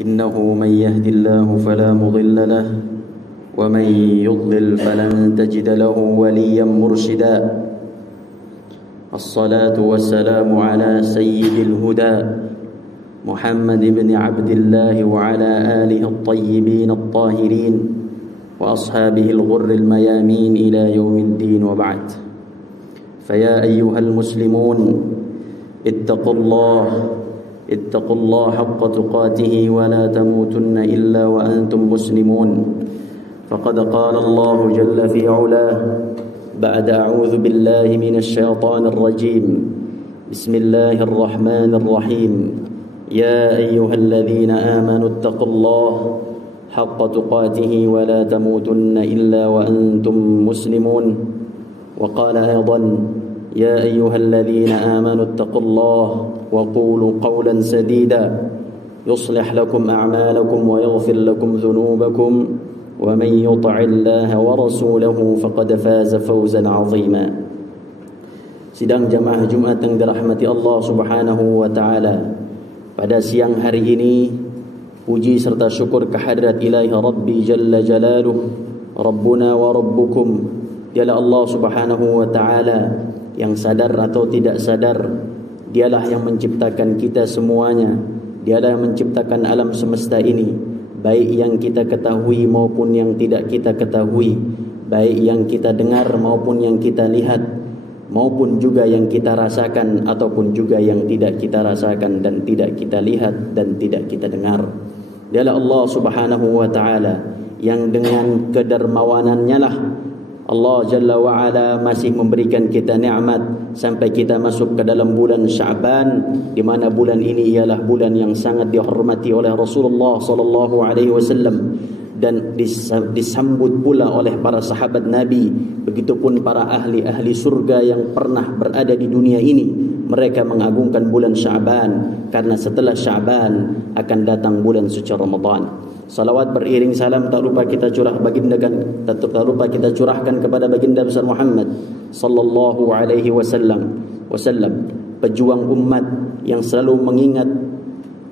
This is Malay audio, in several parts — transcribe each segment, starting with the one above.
إنه من يهد الله فلا مضل له ومن يضلل فلن تجد له وليا مرشدا الصلاة والسلام على سيد الهدى محمد بن عبد الله وعلى آله الطيبين الطاهرين وأصحابه الغر الميامين إلى يوم الدين وبعد. فيا أيها المسلمون اتقوا الله حق تقاته ولا تموتن إلا وأنتم مسلمون. فقد قال الله جل في علاه بعد أعوذ بالله من الشيطان الرجيم بسم الله الرحمن الرحيم يا أيها الذين آمنوا اتقوا الله حق تقاته ولا تموتن إلا وأنتم مسلمون. وقال أيضا يا أيها الذين آمنوا اتقوا الله وقولوا قولا سديدا يصلح لكم أعمالكم ويغفر لكم ذنوبكم ومن يطع الله ورسوله فقد فاز فوزا عظيما. Sidang jamaah Jumat yang dirahmati Allah Subhanahu wa taala. Pada siang hari ini puji serta syukur kehadirat Ilahi Rabbi Jalla Jalaluh, Rabbuna wa Rabbukum. Dialah Allah Subhanahu wa taala yang sadar atau tidak sadar, dialah yang menciptakan kita semuanya. Dialah yang menciptakan alam semesta ini, baik yang kita ketahui maupun yang tidak kita ketahui, baik yang kita dengar maupun yang kita lihat, maupun juga yang kita rasakan ataupun juga yang tidak kita rasakan dan tidak kita lihat dan tidak kita dengar. Dialah Allah Subhanahu wa taala yang dengan kedermawanannya lah Allah Jalla wa'ala masih memberikan kita nikmat sampai kita masuk ke dalam bulan Sya'ban, di mana bulan ini ialah bulan yang sangat dihormati oleh Rasulullah sallallahu alaihi wasallam dan disambut pula oleh para sahabat Nabi. Begitupun para ahli-ahli surga yang pernah berada di dunia ini, mereka mengagungkan bulan Sya'ban karena setelah Sya'ban akan datang bulan suci Ramadan. Salawat beriring salam tak lupa kita curahkan kepada baginda besar Muhammad sallallahu alaihi wasallam, pejuang umat yang selalu mengingat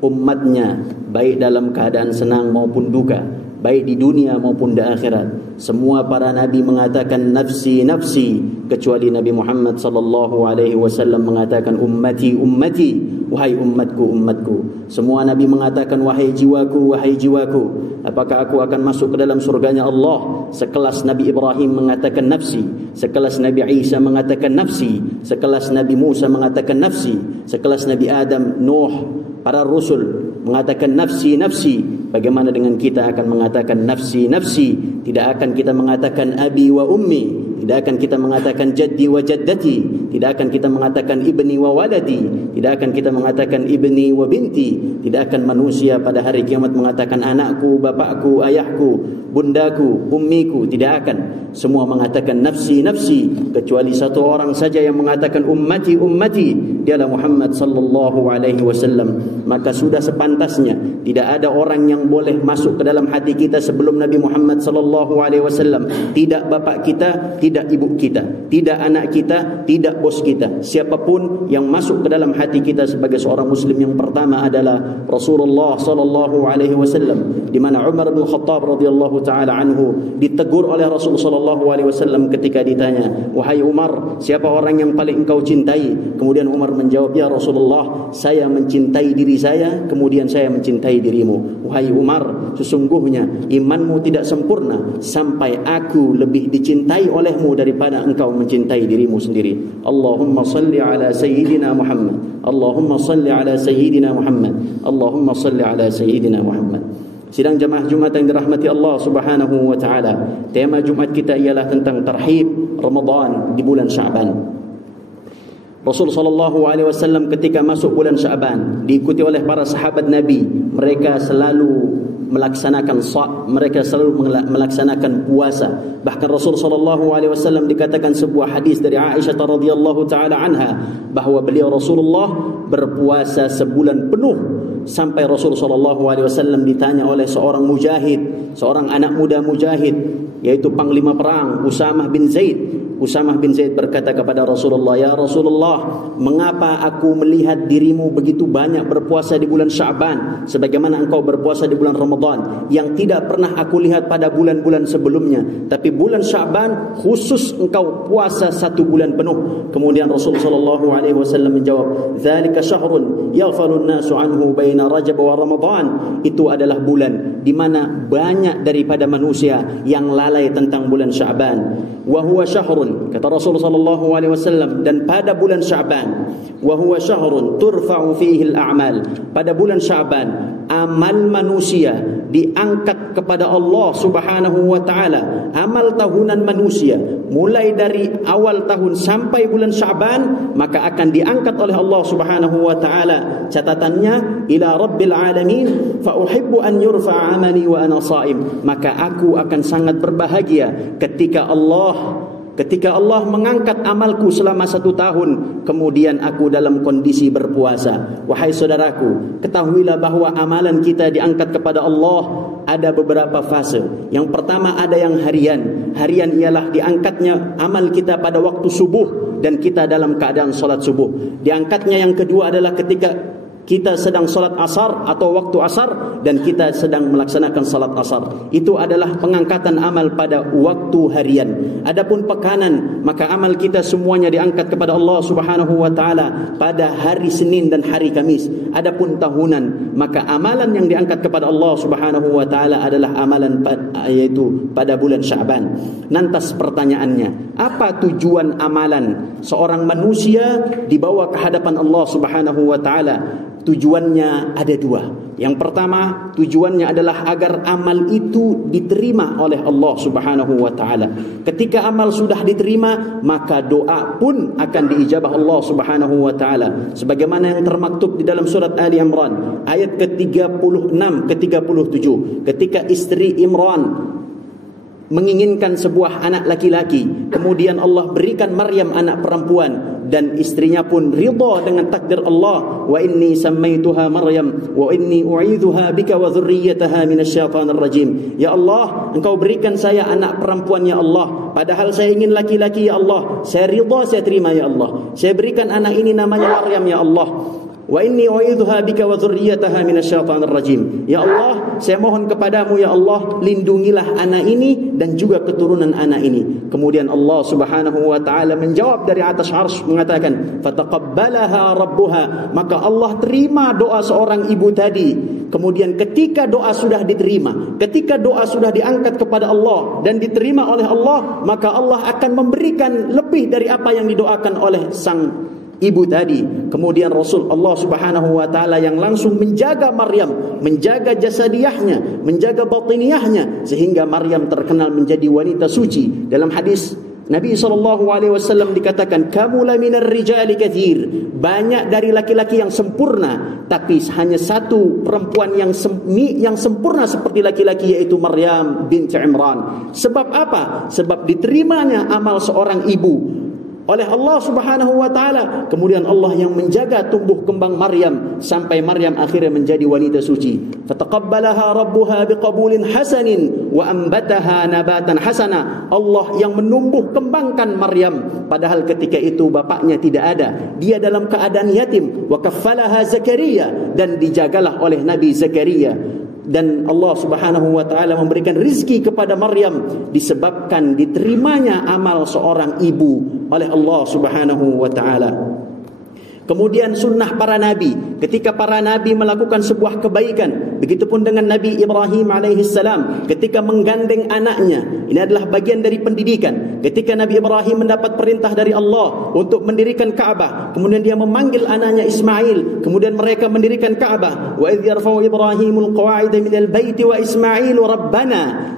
umatnya baik dalam keadaan senang maupun duka, baik di dunia maupun di akhirat. Semua para nabi mengatakan nafsi nafsi, kecuali Nabi Muhammad sallallahu alaihi wasallam mengatakan ummati ummati, wahai umatku umatku. Semua nabi mengatakan wahai jiwaku wahai jiwaku. Apakah aku akan masuk ke dalam surganya Allah? Sekelas Nabi Ibrahim mengatakan nafsi, sekelas Nabi Isa mengatakan nafsi, sekelas Nabi Musa mengatakan nafsi, sekelas Nabi Adam, Nuh, para rasul mengatakan nafsi nafsi. Bagaimana dengan kita akan mengatakan nafsi nafsi? Tidak akan kita mengatakan abi wa ummi, tidak akan kita mengatakan jaddi wa jaddati, tidak akan kita mengatakan ibni wa waladi, tidak akan kita mengatakan ibni wa binti. Tidak akan manusia pada hari kiamat mengatakan anakku, bapakku, ayahku, bundaku, ummiku. Tidak akan. Semua mengatakan nafsi nafsi, kecuali satu orang saja yang mengatakan ummati ummati, dialah Muhammad sallallahu alaihi wasallam. Maka sudah sepantasnya tidak ada orang yang boleh masuk ke dalam hati kita sebelum Nabi Muhammad sallallahu alaihi wasallam. Tidak bapak kita, tidak ibu kita, tidak anak kita, tidak bos kita. Siapapun yang masuk ke dalam hati kita sebagai seorang muslim yang pertama adalah Rasulullah sallallahu alaihi wasallam, di mana Umar bin Khattab radhiyallahu taala anhu ditegur oleh Rasul sallallahu alaihi wasallam ketika ditanya, "Wahai Umar, siapa orang yang paling engkau cintai?" Kemudian Umar menjawab, "Ya Rasulullah, saya mencintai diri saya, kemudian saya mencintai dirimu." "Wahai Umar, sesungguhnya imanmu tidak sempurna sampai aku lebih dicintai olehmu daripada engkau mencintai dirimu sendiri." Allahumma salli ala sayyidina Muhammad, Allahumma salli ala sayyidina Muhammad, Allahumma salli ala sayyidina Muhammad. Sidang jamaah Jumat yang dirahmati Allah Subhanahu wa taala, tema Jumat kita ialah tentang tarhib Ramadan di bulan Sya'ban. Rasul sallallahu alaihi wasallam ketika masuk bulan Sya'ban diikuti oleh para sahabat Nabi, mereka selalu mereka selalu melaksanakan puasa. Bahkan Rasul sallallahu alaihi wasallam dikatakan sebuah hadis dari Aisyah radhiyallahu taala anha bahwa beliau Rasulullah berpuasa sebulan penuh, sampai Rasul sallallahu alaihi wasallam ditanya oleh seorang mujahid, seorang anak muda mujahid, yaitu panglima perang Usamah bin Zaid. Usamah bin Zaid berkata kepada Rasulullah, "Ya Rasulullah, mengapa aku melihat dirimu begitu banyak berpuasa di bulan Sya'ban sebagaimana engkau berpuasa di bulan Ramadan, yang tidak pernah aku lihat pada bulan-bulan sebelumnya, tapi bulan Sya'ban khusus engkau puasa 1 bulan penuh?" Kemudian Rasul sallallahu alaihi wasallam menjawab, "Dzalika syahrun yaghfalun nasu anhu baina Rajab wa Ramadan." Itu adalah bulan di mana banyak daripada manusia yang lalai tentang bulan Sya'ban. Wa huwa syahrun, kata Rasul sallallahu alaihi wasallam, dan pada bulan Sya'ban, wa huwa syahrun turfa'u fihi al-a'mal, pada bulan Sya'ban amal manusia diangkat kepada Allah Subhanahu wa taala. Amal tahunan manusia mulai dari awal tahun sampai bulan Sya'ban maka akan diangkat oleh Allah Subhanahu wa taala catatannya ila rabbil alamin, fa uhibbu an yurfa'a amali wa ana sha'im. Maka aku akan sangat berbahagia ketika Allah mengangkat amalku selama 1 tahun, kemudian aku dalam kondisi berpuasa. Wahai saudaraku, ketahuilah bahwa amalan kita diangkat kepada Allah ada beberapa fase. Yang pertama ada yang harian. Harian ialah diangkatnya amal kita pada waktu subuh dan kita dalam keadaan salat subuh. Diangkatnya yang kedua adalah ketika kita sedang salat asar atau waktu asar dan kita sedang melaksanakan salat asar. Itu adalah pengangkatan amal pada waktu harian. Adapun pekanan, maka amal kita semuanya diangkat kepada Allah Subhanahu wa taala pada hari Senin dan hari Kamis. Adapun tahunan, maka amalan yang diangkat kepada Allah Subhanahu wa taala adalah amalan yaitu pada bulan Sya'ban. Lantas pertanyaannya, apa tujuan amalan seorang manusia dibawa ke hadapan Allah Subhanahu wa taala? Tujuannya ada 2. Yang pertama, tujuannya adalah agar amal itu diterima oleh Allah Subhanahu wa taala. Ketika amal sudah diterima, maka doa pun akan diijabah Allah Subhanahu wa taala. Sebagaimana yang termaktub di dalam surat Ali Imran ayat ke-36 ke-37, ketika istri Imran menginginkan sebuah anak laki-laki, kemudian Allah berikan Maryam anak perempuan, dan istrinya pun ridha dengan takdir Allah. Wa inni sammaituha Maryam wa inni u'idzuha bika wa dzurriyyataha minasyaitonir rajim. Ya Allah, engkau berikan saya anak perempuan ya Allah, padahal saya ingin laki-laki ya Allah. Saya ridha, saya terima ya Allah. Saya berikan anak ini namanya Maryam ya Allah. Wa inni u'idzuha bika wa dzurriyyataha minasyaitonir rajim. Ya Allah, saya mohon kepadamu ya Allah, lindungilah anak ini dan juga keturunan anak ini. Kemudian Allah Subhanahu wa taala menjawab dari atas arsy mengatakan, fataqabbalaha rabbuha, maka Allah terima doa seorang ibu tadi. Kemudian ketika doa sudah diterima, ketika doa sudah diangkat kepada Allah dan diterima oleh Allah, maka Allah akan memberikan lebih dari apa yang didoakan oleh sang ibu tadi. Kemudian Rasul Allah Subhanahu wa taala yang langsung menjaga Maryam, menjaga jasadiyahnya, menjaga batiniyahnya, sehingga Maryam terkenal menjadi wanita suci. Dalam hadis Nabi SAW dikatakan, kamula minar rijali kathir, banyak dari laki-laki yang sempurna, tapi hanya satu perempuan yang sempurna seperti laki-laki, yaitu Maryam binti Imran. Sebab apa? Sebab diterimanya amal seorang ibu oleh Allah Subhanahu wa taala. Kemudian Allah yang menjaga tumbuh kembang Maryam sampai Maryam akhirnya menjadi wanita suci. Fataqabbalaha rabbuha biqabulin hasanin wa ambataha nabatan hasana. Allah yang menumbuh kembangkan Maryam padahal ketika itu bapaknya tidak ada. Dia dalam keadaan yatim. Wa kaffalaha Zakaria, dan dijagalah oleh Nabi Zakaria. Dan Allah Subhanahu wa taala memberikan rizki kepada Maryam disebabkan diterimanya amal seorang ibu oleh Allah Subhanahu wa taala. Kemudian sunnah para nabi, ketika para nabi melakukan sebuah kebaikan, begitupun dengan Nabi Ibrahim alaihissalam ketika menggandeng anaknya. Ini adalah bagian dari pendidikan. Ketika Nabi Ibrahim mendapat perintah dari Allah untuk mendirikan Ka'bah, kemudian dia memanggil anaknya Ismail, kemudian mereka mendirikan Ka'bah. Wa idh yarfa'u Ibrahimul qawa'ida minal baiti wa Ismailu rabbana.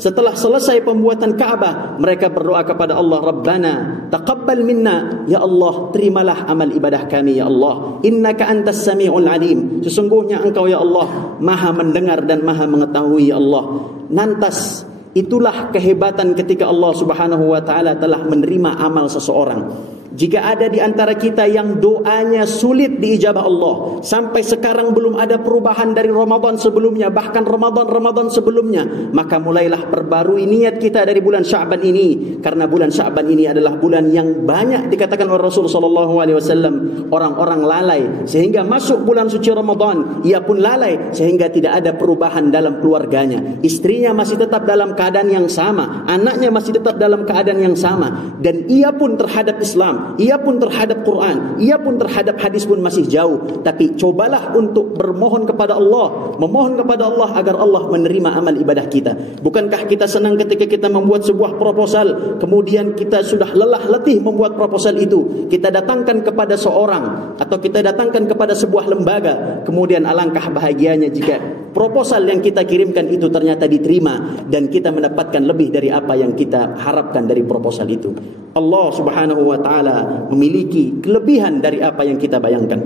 setelah selesai pembuatan Ka'bah, mereka berdoa kepada Allah, Rabbana taqabbal minna, ya Allah terimalah amal ibadah kami ya Allah, innaka antas sami'ul alim, sesungguhnya engkau ya Allah maha mendengar dan maha mengetahui ya Allah. Lantas itulah kehebatan ketika Allah Subhanahu wa taala telah menerima amal seseorang. Jika ada di antara kita yang doanya sulit diijabah Allah, sampai sekarang belum ada perubahan dari Ramadan sebelumnya, bahkan Ramadan sebelumnya, maka mulailah perbarui niat kita dari bulan Sya'ban ini, karena bulan Sya'ban ini adalah bulan yang banyak dikatakan oleh Rasul sallallahu alaihi wasallam orang-orang lalai, sehingga masuk bulan suci Ramadan ia pun lalai sehingga tidak ada perubahan dalam keluarganya. Istrinya masih tetap dalam keadaan yang sama, anaknya masih tetap dalam keadaan yang sama, dan ia pun terhadap Islam, ia pun terhadap Quran, ia pun terhadap hadis pun masih jauh. Tapi cobalah untuk bermohon kepada Allah, memohon kepada Allah agar Allah menerima amal ibadah kita. Bukankah kita senang ketika kita membuat sebuah proposal, kemudian kita sudah lelah letih membuat proposal itu, kita datangkan kepada seorang atau kita datangkan kepada sebuah lembaga, kemudian alangkah bahagianya jika proposal yang kita kirimkan itu ternyata diterima dan kita mendapatkan lebih dari apa yang kita harapkan dari proposal itu. Allah Subhanahu wa taala memiliki kelebihan dari apa yang kita bayangkan.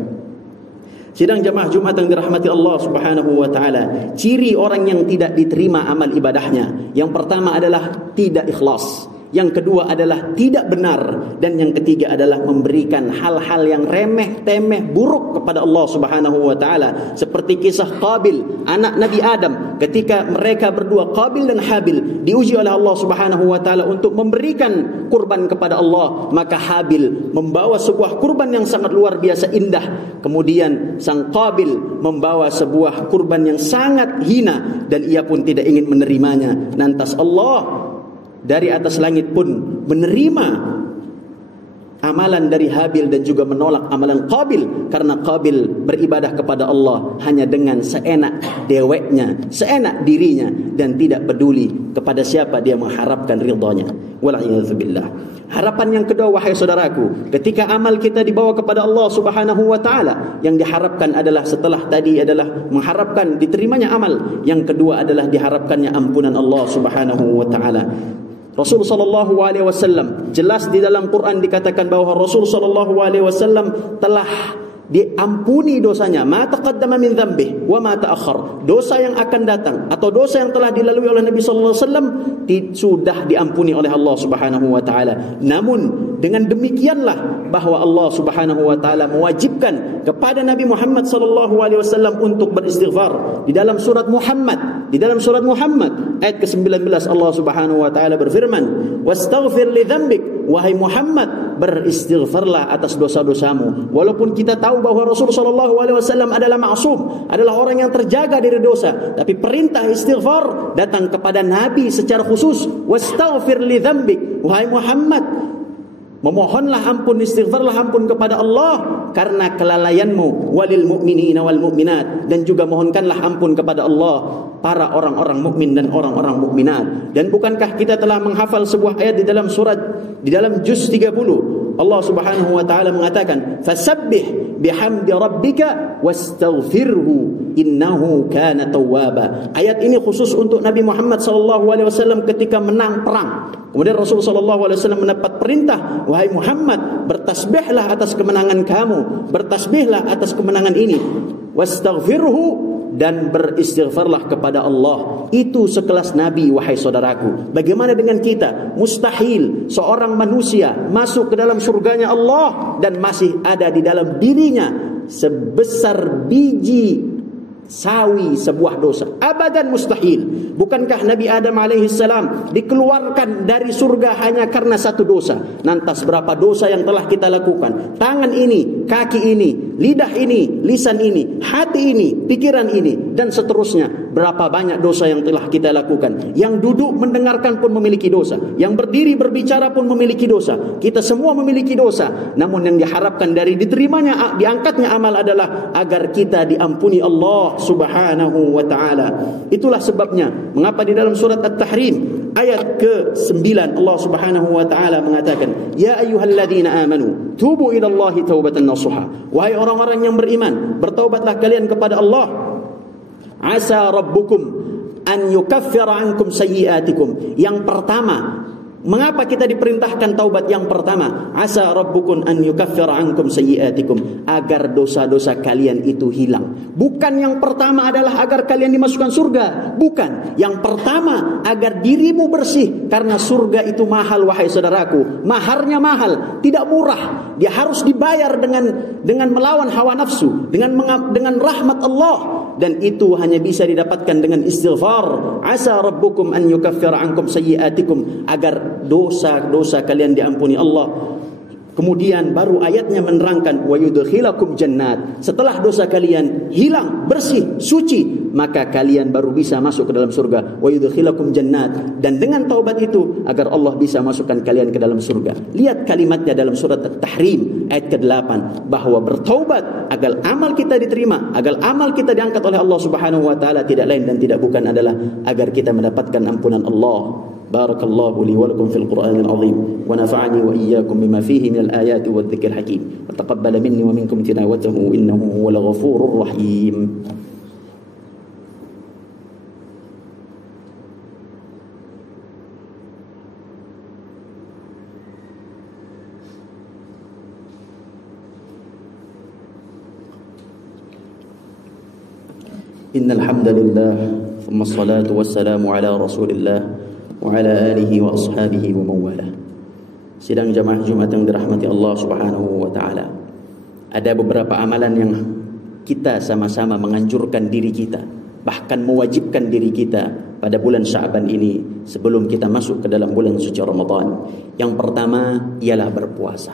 Sidang jamaah Jumat yang dirahmati Allah Subhanahu wa taala, ciri orang yang tidak diterima amal ibadahnya, yang pertama adalah tidak ikhlas, yang kedua adalah tidak benar, dan yang ketiga adalah memberikan hal-hal yang remeh-temeh buruk kepada Allah Subhanahu wa taala, seperti kisah Qabil anak Nabi Adam, ketika mereka berdua Qabil dan Habil diuji oleh Allah Subhanahu wa taala untuk memberikan kurban kepada Allah, maka Habil membawa sebuah kurban yang sangat luar biasa indah, kemudian sang Qabil membawa sebuah kurban yang sangat hina dan ia pun tidak ingin menerimanya. Lantas Allah dari atas langit pun menerima amalan dari Habil dan juga menolak amalan Qabil, karena Qabil beribadah kepada Allah hanya dengan seenak deweknya, seenak dirinya, dan tidak peduli kepada siapa dia mengharapkan ridhanya. Wal'iyadzubillah. Harapan yang kedua, wahai saudaraku, ketika amal kita dibawa kepada Allah Subhanahu wa taala, yang diharapkan adalah setelah tadi adalah mengharapkan diterimanya amal, yang kedua adalah diharapkannya ampunan Allah Subhanahu wa taala. Rasul sallallahu alaihi wasallam jelas di dalam Quran dikatakan bahwa Rasul sallallahu alaihi wasallam telah diampuni dosanya, ma taqaddama min dzambih wa ma ta'akhkhar, dosa yang akan datang atau dosa yang telah dilalui oleh Nabi sallallahu alaihi wasallam sudah diampuni oleh Allah Subhanahu wa taala. Namun dengan demikianlah bahwa Allah Subhanahu wa taala mewajibkan kepada Nabi Muhammad sallallahu alaihi wasallam untuk beristighfar. Di dalam surat Muhammad ayat ke-19 Allah Subhanahu wa taala berfirman, "Wastaghfir li dzambik", wahai Muhammad, beristighfarlah atas dosa-dosamu. Walaupun kita tahu bahwa Rasul sallallahu alaihi wasallam adalah maksum, adalah orang yang terjaga dari dosa, tapi perintah istighfar datang kepada Nabi secara khusus. Wastaghfir li dzambik, wahai Muhammad, memohonlah ampun, istighfarlah ampun kepada Allah karena kelalaianmu, walil mu'minina wal mu'minat, dan juga mohonkanlah ampun kepada Allah para orang-orang mukmin dan orang-orang mukminat. Dan bukankah kita telah menghafal sebuah ayat di dalam juz 30, Allah Subhanahu wa taala mengatakan, "Fasabbih bihamdi rabbika wastaghfirhu innahu kana tawwaba." Ayat ini khusus untuk Nabi Muhammad sallallahu alaihi wasallam ketika menang perang. Kemudian Rasul sallallahu alaihi wasallam mendapat perintah, wahai Muhammad, bertasbihlah atas kemenangan kamu, bertasbihlah atas kemenangan ini, wastaghfirhu, dan beristighfarlah kepada Allah. Itu sekelas Nabi, wahai saudaraku. Bagaimana dengan kita? Mustahil seorang manusia masuk ke dalam surganya Allah dan masih ada di dalam dirinya sebesar biji sawi sebuah dosa. Abadan mustahil. Bukankah Nabi Adam alaihissalam dikeluarkan dari surga hanya karena satu dosa? Lantas berapa dosa yang telah kita lakukan? Tangan ini, kaki ini, lidah ini, lisan ini, hati ini, pikiran ini, dan seterusnya. Berapa banyak dosa yang telah kita lakukan? Yang duduk mendengarkan pun memiliki dosa, yang berdiri berbicara pun memiliki dosa. Kita semua memiliki dosa. Namun yang diharapkan dari diterimanya, diangkatnya amal adalah agar kita diampuni Allah Subhanahu wa ta'ala. Itulah sebabnya mengapa di dalam surat At-Tahrim ayat ke-9 Allah Subhanahu wa ta'ala mengatakan, "Ya ayyuhalladzina amanu tubu ilallahi taubatan nasuha." Wahai orang-orang yang beriman, bertaubatlah kalian kepada Allah. Asa rabbukum an yukaffira ankum sayyi'atikum. Yang pertama, mengapa kita diperintahkan taubat yang pertama? Asa rabbukum an yukaffira ankum sayyi'atikum, agar dosa-dosa kalian itu hilang. Bukan yang pertama adalah agar kalian dimasukkan surga, bukan. Yang pertama agar dirimu bersih, karena surga itu mahal wahai saudaraku. Maharnya mahal, tidak murah. Dia harus dibayar dengan melawan hawa nafsu, dengan rahmat Allah, dan itu hanya bisa didapatkan dengan istighfar. Asa rabbukum an yukaffira ankum sayyi'atikum, agar dosa-dosa kalian diampuni Allah. Kemudian baru ayatnya menerangkan wa yudkhilakum jannat. Setelah dosa kalian hilang, bersih, suci, maka kalian baru bisa masuk ke dalam surga. Wa yudkhilakum jannat. Dan dengan taubat itu agar Allah bisa masukkan kalian ke dalam surga. Lihat kalimatnya dalam surat At-Tahrim ayat ke-8, bahwa bertaubat agar amal kita diterima, agar amal kita diangkat oleh Allah Subhanahu wa taala, tidak lain dan tidak bukan adalah agar kita mendapatkan ampunan Allah. Barakallahu li wa lakum fil Qur'anil azim wa nafa'ani wa iyyakum bima fihi minal ayati wadh-dhikril hakim wa taqabbala minni wa minkum tilawatahu innahu huwal ghafurur rahim. Innal hamdalillah thumma assalatu wassalamu ala Rasulillah wa ala alihi wa ashabihi wa mawalah. Sidang jamaah Jumat yang dirahmati Allah Subhanahu wa taala. Ada beberapa amalan yang kita sama-sama menganjurkan diri kita, bahkan mewajibkan diri kita pada bulan Sya'ban ini sebelum kita masuk ke dalam bulan suci Ramadan. Yang pertama ialah berpuasa.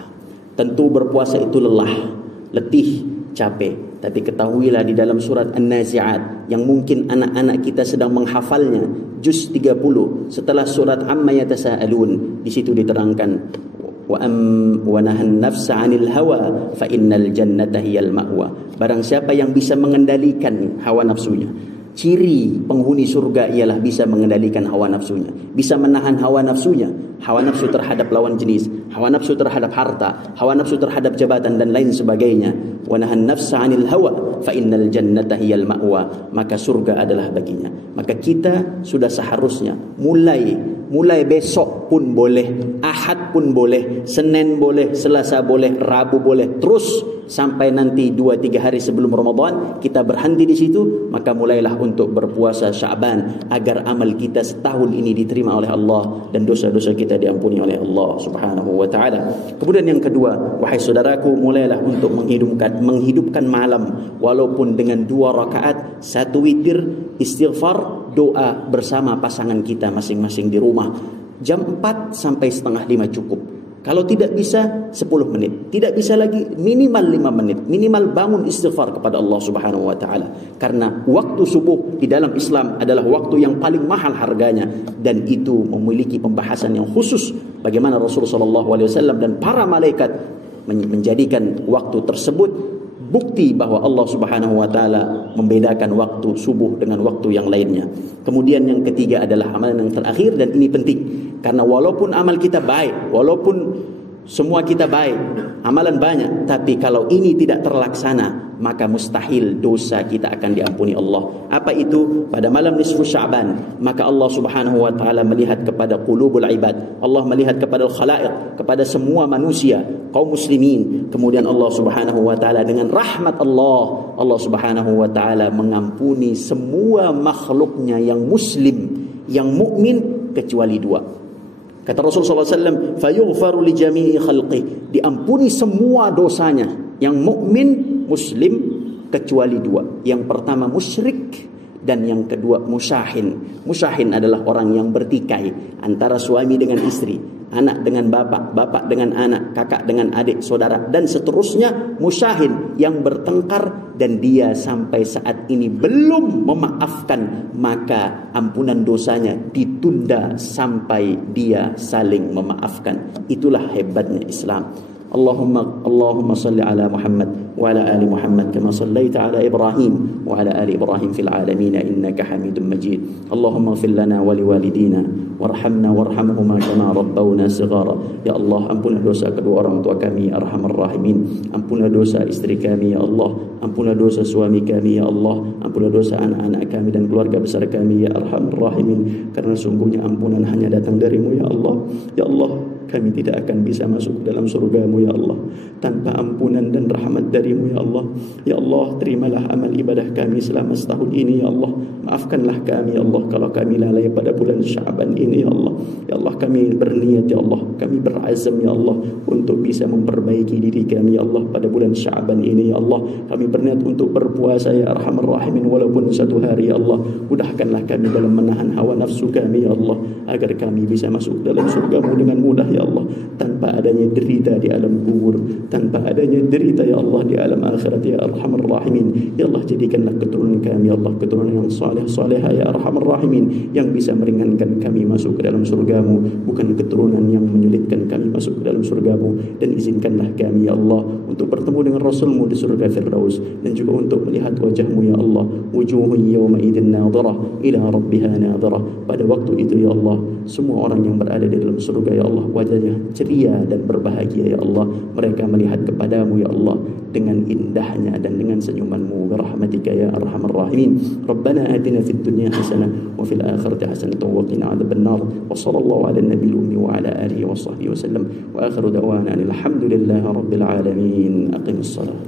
Tentu berpuasa itu lelah, letih, capek. Tapi ketahuilah di dalam surat An-Nazi'at yang mungkin anak-anak kita sedang menghafalnya, juz 30 setelah surat Amma Yatasa'alun, di situ diterangkan wa nahan nafsa 'anil hawa fa innal jannata hiyal ma'wa. Barang siapa yang bisa mengendalikan hawa nafsunya. Ciri penghuni surga ialah bisa mengendalikan hawa nafsunya, bisa menahan hawa nafsunya, hawa nafsu terhadap lawan jenis, hawa nafsu terhadap harta, hawa nafsu terhadap jabatan dan lain sebagainya. Wa nahan nafsa 'anil hawa fa innal jannata hiyal ma'wa, maka surga adalah baginya. Maka kita sudah seharusnya mulai besok pun boleh, Ahad pun boleh, Senin boleh, Selasa boleh, Rabu boleh, terus sampai nanti 2-3 hari sebelum Ramadan kita berhenti di situ. Maka mulailah untuk berpuasa Sya'ban agar amal kita setahun ini diterima oleh Allah dan dosa-dosa kita diampuni oleh Allah Subhanahu wa taala. Kemudian yang kedua, wahai saudaraku, mulailah untuk menghidupkan malam walaupun dengan 2 rakaat, 1 witir, istighfar, doa bersama pasangan kita masing-masing di rumah. Jam 4 sampai setengah 5 cukup. Kalau tidak bisa 10 menit, tidak bisa lagi minimal 5 menit, minimal bangun istighfar kepada Allah Subhanahu wa taala. Karena waktu subuh di dalam Islam adalah waktu yang paling mahal harganya, dan itu memiliki pembahasan yang khusus bagaimana Rasulullah SAW dan para malaikat menjadikan waktu tersebut bukti bahwa Allah Subhanahu wa taala membedakan waktu subuh dengan waktu yang lainnya. Kemudian yang ketiga adalah amalan yang terakhir, dan ini penting karena walaupun amal kita baik, walaupun semua kita baik, amalan banyak, tapi kalau ini tidak terlaksana maka mustahil dosa kita akan diampuni Allah. Apa itu? Pada malam nisfu Sya'ban, maka Allah Subhanahu wa taala melihat kepada qulubul ibad. Allah melihat kepada al-khalaiq, kepada semua manusia, kaum muslimin. Kemudian Allah Subhanahu wa taala dengan rahmat Allah Subhanahu wa taala mengampuni semua makhluknya yang muslim, yang mukmin, kecuali 2. Kata Rasulullah SAW, fayughfaru li jami'i khalqih, diampuni semua dosanya yang mukmin muslim kecuali 2. Yang pertama musyrik, dan yang kedua musyahin. Musyahin adalah orang yang bertikai antara suami dengan istri, anak dengan bapak, bapak dengan anak, kakak dengan adik, saudara, dan seterusnya. Musyahin yang bertengkar dan dia sampai saat ini belum memaafkan, maka ampunan dosanya ditunda sampai dia saling memaafkan. Itulah hebatnya Islam. Allahumma salli ala Muhammad wa ala ali Muhammad kama sallaita ala Ibrahim wa ala ali Ibrahim fil alamin innaka Hamidum Majid. Allahumma ighfir lana wa liwalidina warhamna warhamhuma kama rabbawna shighara. Ya Allah, ampunilah dosa kedua orang tua kami, arhamar rahimin. Ampunilah dosa istri kami, ya Allah. Ampunilah dosa suami kami, ya Allah. Ampunilah dosa anak-anak kami dan keluarga besar kami, ya arhamar rahimin. Karena sungguhnya ampunan hanya datang darimu, ya Allah. Ya Allah, kami tidak akan bisa masuk ke dalam surgamu, ya Allah, tanpa ampunan dan rahmat darimu, ya Allah. Ya Allah, terimalah amal ibadah kami selama setahun ini, ya Allah. Maafkanlah kami, ya Allah, kalau kami lalai pada bulan Sya'ban ini, ya Allah. Ya Allah, kami berniat, ya Allah, kami berazam, ya Allah, untuk bisa memperbaiki diri kami, ya Allah, pada bulan Sya'ban ini, ya Allah. Kami berniat untuk berpuasa, ya arhamar rahimin, walaupun satu hari, ya Allah. Mudahkanlah kami dalam menahan hawa nafsu kami, ya Allah, agar kami bisa masuk dalam surgamu dengan mudah, ya Allah, tanpa adanya derita di alam kubur, tanpa adanya derita, ya Allah, di alam akhirat, ya arhamar rahimin. Ya Allah, jadikanlah keturunan kami, ya Allah, keturunan yang saleh-salehah, ya arhamar rahimin, yang bisa meringankan kami masuk ke dalam surgamu, bukan keturunan yang menyulitkan kami masuk ke dalam surgamu. Dan izinkanlah kami, ya Allah, untuk bertemu dengan Rasulmu di surga Firdaus, dan juga untuk melihat wajahmu, ya Allah. Wujuhun yawma idzin nadhirah ila rabbiha nadhirah. Pada waktu itu, ya Allah, semua orang yang berada di dalam surga, ya Allah, wajahnya ceria dan berbahagia, ya Allah. Mereka melihat kepadamu, ya Allah, dengan indahnya dan dengan senyumanmu. Birahmatika ya arhamar rahimin. Rabbana atina fid dunya hasanah wa fil akhirati hasanah wa qina adzabannar. Wa sallallahu ala nabiyil ummi wa ala alihi wa sahbihi wasallam. Wa akhiru da'wana alhamdulillahi rabbil alamin. Aqimus salat.